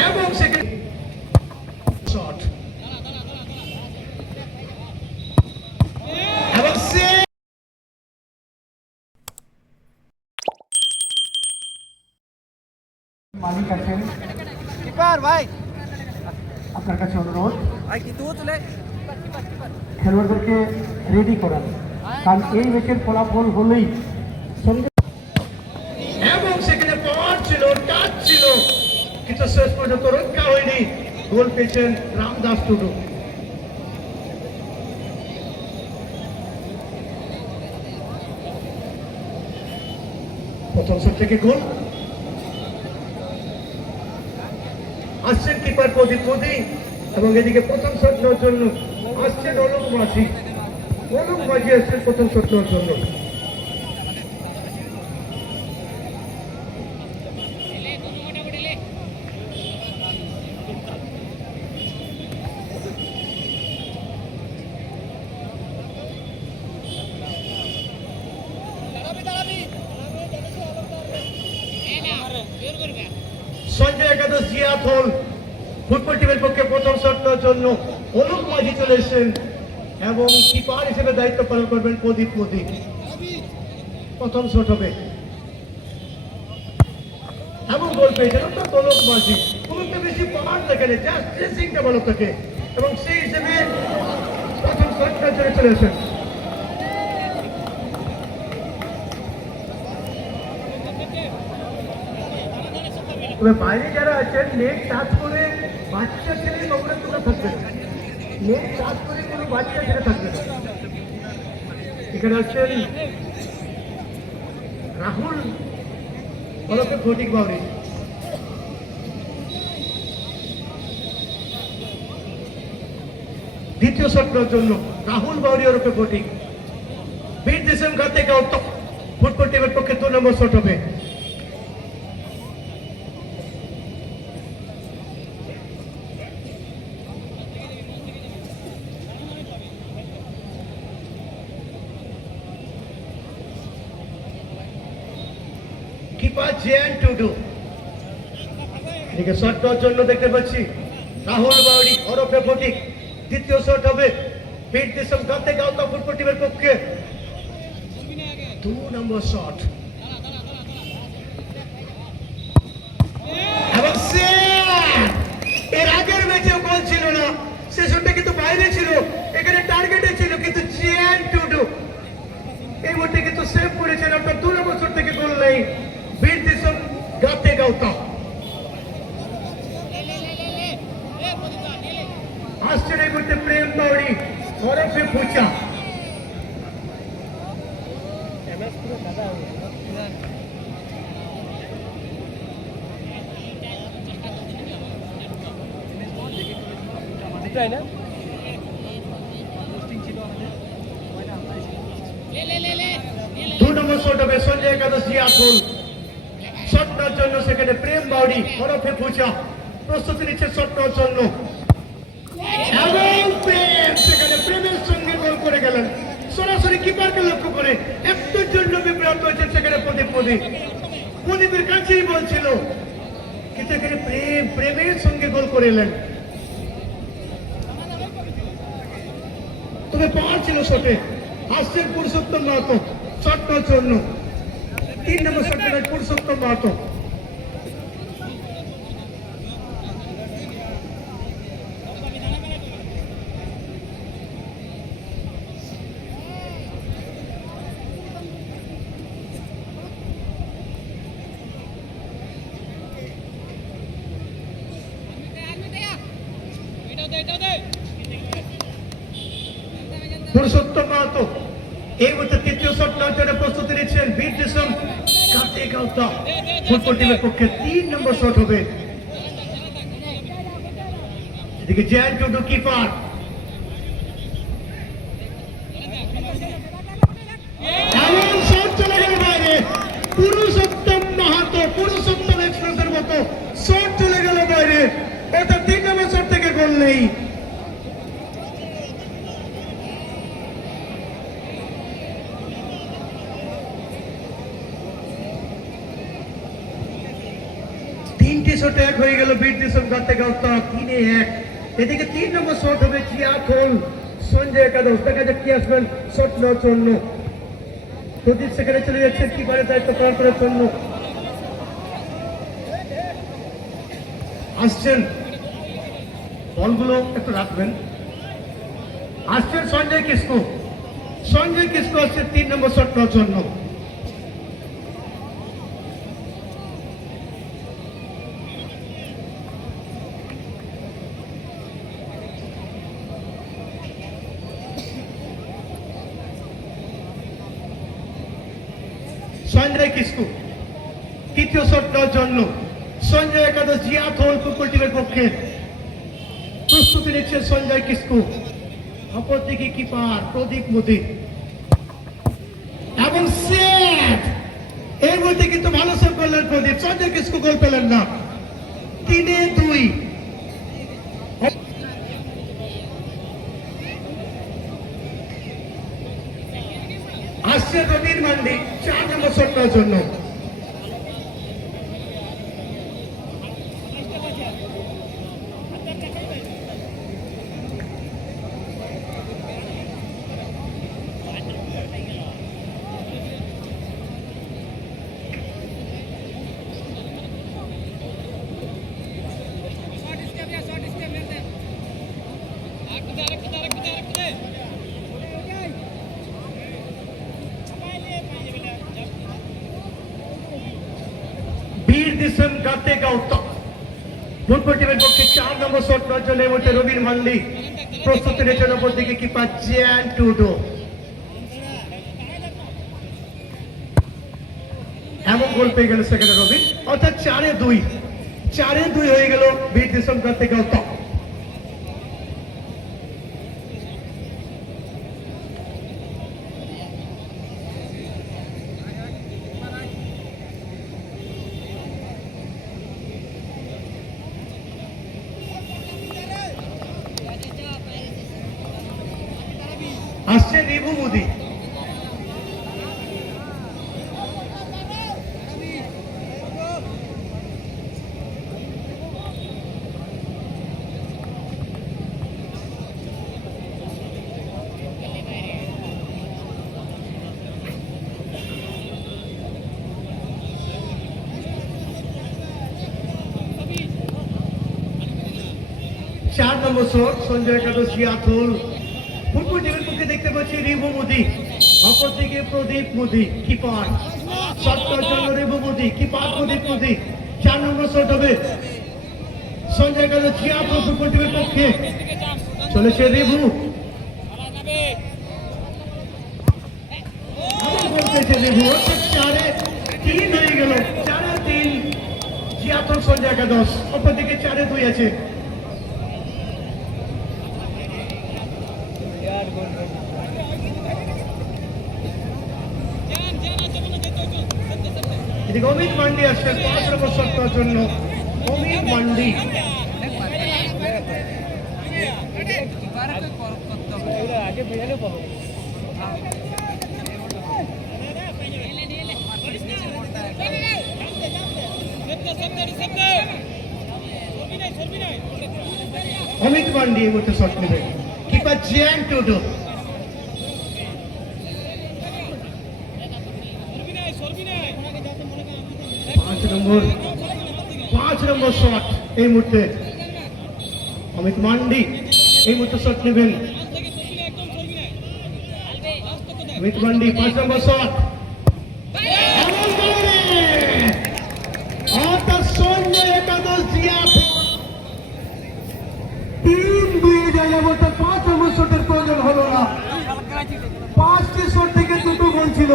এবং খেলোয়াড়দেরকে রেডি করান কারণ এই ম্যাচের ফলাফল হলেই কিন্তু শেষ পর্যন্ত রক্ষা হয়নি। গোল পেয়েছেন রামদাস টুডু। প্রথম শট থেকে গোল। আসছেন কিপার প্রদীপ মোদী এবং এদিকে প্রথম শট নেওয়ার জন্য আসছেন অলোক মাঝি অলোক মাঝি আসছেন প্রথম শট নেওয়ার জন্য। সঞ্জয় একাদশ জিয়াত ফুটবল টিমের পক্ষে প্রথম শটটার জন্য অলোক মাঝি চলে এসেছেন এবং কিপার হিসেবে দায়িত্ব পালন করবেন প্রদীপ মোদী। প্রথম শট হবে। এমন গোল পেয়েছেন অর্থাৎ অলোক মাঝি। একটা বেশি পাওয়ার থাকে জাস্ট ড্রেসিংটা ভালো থাকে। এবং সেই হিসেবে প্রথম শটটার জন্য চলে এসেছেন। তবে বাইরে যারা আছেন, নেট টাচ করে বাচ্চা ছেলে নোংরা তোলা থাকবে না। নেট টাচ করে কোনো বাচ্চা ছেলে থাকবে না। এখানে আছেন রাহুল ওরফে ফটিক বাউরি দ্বিতীয় শটটার জন্য রাহুল বাউরি ওরফে ফটিক বীর দেশের ঘাত থেকে ফুটবল টিমের পক্ষে দু নম্বর শট হবে। Keeper JN Tudu. এদিকে শট জন্য দেখতে পাচ্ছি রাহুল বাউরি ওরফে ফটিক। দ্বিতীয় শট হবে বীর দেশম গাতে গাওতা ফুটবল টিমের পক্ষে। দু নম্বর শট। এর আগের ম্যাচে গোল ছিল না। সে শটটা কিন্তু বাইরে ছিল, এখানে টার্গেটে ছিল, কিন্তু জিয়ান টুডু। এই মুহূর্তে কিন্তু সেভ করেছেন, অর্থাৎ দু নম্বর শট থেকে গোল নেই বীর দেশম গাতে গাওতা আসছেন এই মুহূর্তে প্রেম বাউরি ওরফে পুচা তাই না? সেখানে গোল করে গেলেন। সরাসরি লক্ষ্য করে জন্য সেখানে প্রদীপ প্রদীপের কাছেই বলছিল, কিন্তু এখানে প্রেম, প্রেমের সঙ্গে গোল করে এলেন। তবে পাওয়ার ছিল শটে। আসছেন পুরুষোত্তম মাহাতো শটটার জন্য তিন নম্বর শটটা পুরুষোত্তম মাহাতো পুরুষোত্তম মাহাতো এই মুহূর্তে তৃতীয় শট নেওয়ার জন্য প্রস্তুতি নিচ্ছেন বীর দেশম কাতে গাওতা। ফুটবল টিমের পক্ষে তিন নম্বর শট হবে। এদিকে জয়ান টুডু কিপার। এমন শট চলে গেল বাইরে। পুরুষোত্তম মাহাতো পুরুষোত্তম এক্সপ্রেসের মতো শট চলে গেল বাইরে এটা তিন নম্বর শট থেকে গোল নেই শটে হয়ে গেল বীর দিশম গাতে তিনে এক। এদিকে তিন নম্বর শট হবে জিয়াথল সঞ্জয় একাদশ। দেখা যাক কি আসবেন। শট জন্য। প্রদীপ সেখানে চলে যাচ্ছে। কি করে দায়িত্ব পালন করার জন্য। আসছেন। বলগুলো একটু রাখবেন। আসছেন সঞ্জয় কিসকু সঞ্জয় কিসকু আসছে তিন নম্বর শট নেওয়ার জন্য। সঞ্জয় কিসকু, তৃতীয় নেওয়ার জন্য সঞ্জয় একাদশ জিয়াথল ফুটবল টিমের পক্ষে প্রস্তুতি নিচ্ছে সঞ্জয় কিসকু। অপরদিকে কিপার প্রদীপ মোদী। এবং এর মধ্যে কিন্তু ভালো সেভ করলেন প্রদীপ। সঞ্জয় কিস্কু গোল পেলেন না। তিনে দুই। আসছে রবির মান্ডি চার নম্বর শটটার জন্য। বীর দিসম গাতে গাউতা ফুটবল টিমের পক্ষে চার নম্বর শট নেওয়ার জন্য এই মুহূর্তে রবির মান্ডি প্রস্তুতি নিচ্ছেন অপর দিকে কিপার জ্যান টুডো। এমন গোল পেয়ে গেল সেখানে রবি অর্থাৎ চারে দুই। চারে দুই হয়ে গেল বীর দেশম গাতে গাউতা আসছে রিভু মোদি। চার নম্বর সঞ্জয় একাদশ টিমের পাচ্ছি রিভু মোদি, অপরদিকে প্রদীপ মোদি কিপার জন্য রিভু মোদি কিপার প্রদীপ মোদি? চার নম্বর শট হবে। সঞ্জয় টিমের পক্ষে চলেছে রিভু সঞ্জয় একাদশ। চারে দুই আছে। এদিকে অমিত মান্ডি আসছেন পাঁচ নম্বর সপ্তাহের জন্য। অমিত মান্ডি। আগে বেরোলে পাবো অমিত মান্ডি এই মুহূর্তে শট নেবে। কিপার জ্যান টুডু পাঁচ নম্বর, পাঁচ নম্বর শট এই মুহূর্তে। অমিত মান্ডি এই মুহূর্তে শট নেবেন। অমিত মান্ডি, পাঁচ নম্বর শট একাদশ তিন দুই জায়গা বলতে পাঁচ নম্বর শটের প্রয়োজন হলো না। পাঁচটি শট থেকে দুটো গোল ছিল।